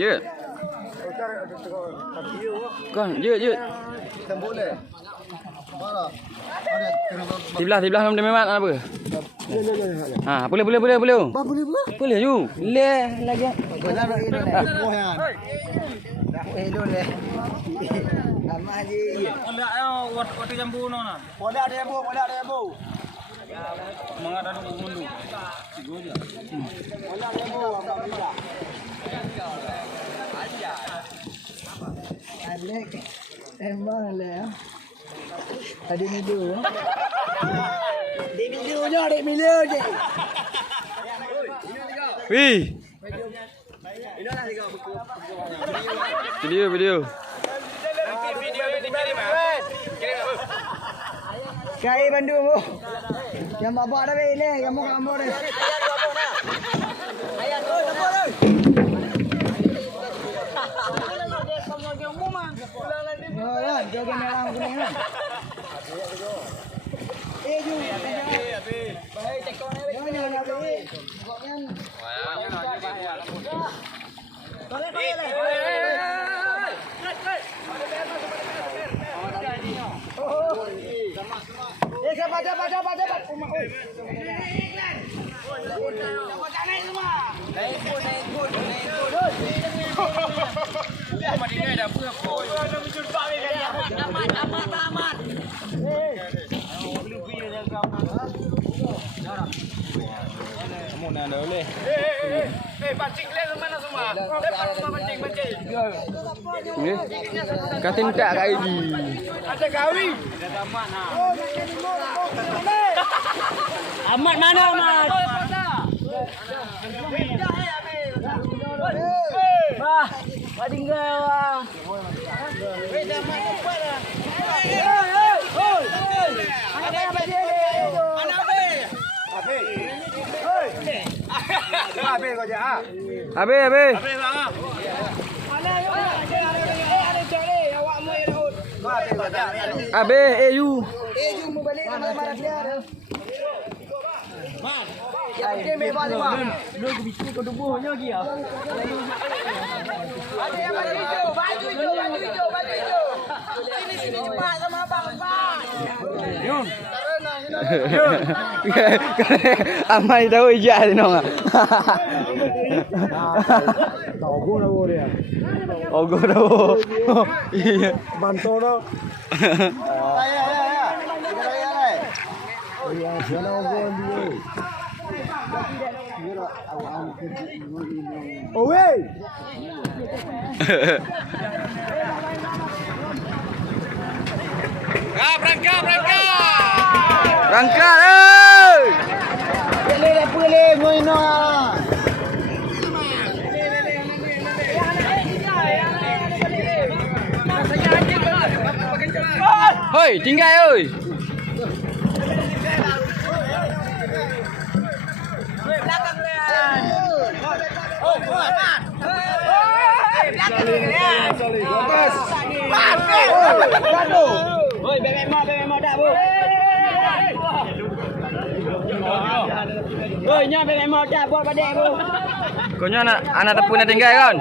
Ya. Kan, ya. Boleh. Mana? Tibelah memang memang apa? Ha, boleh. Boleh. Boleh you. Le lagi. Benar ini. Oh ya. Boleh. Sama aja. Waktu jambu nona. Boleh ada jambu. Mengada dulu mundu. Boleh ada jambu. Alek. Emang le. Tadi video. Dek video je. Wih. Video. Kai Bandung. Yang bapak dah beli, yang mau kamu dah. Ayat tu, jaga merah kuning kan. Ju. Baik cekon ni. Jangan beli. Baca. Amat. Kamu nak ada boleh. Pancing le mana semua? Pancing. Ni. Katin tak kat lagi. Ada kawi. Ada tamat nah. Amat mana Amat? Bah, tinggal lah. Tamat apa dah? Abe kau je ah. Abe. Mana yo? Ada cari awak mu elok. Abe, you. Ju mau balik marah dia. Man. Dia mebal mah. Lu bisu kau dubuhnya lagi ah. Ada yang baju hijau. Sini cepat sama abang. Yun. Amai tahu ijak ni nong. Ogo dia. Ogo dah. Iya. Bantu dah. Ya. Sana ogo dia. Oh wey. Berangkat. Boleh ngono. Hoi, tinggal oi. Oi, bebek mau dak bu. Oi, nya bebek mau dak buat padek bu. Kau anak tepu nak tinggal kan?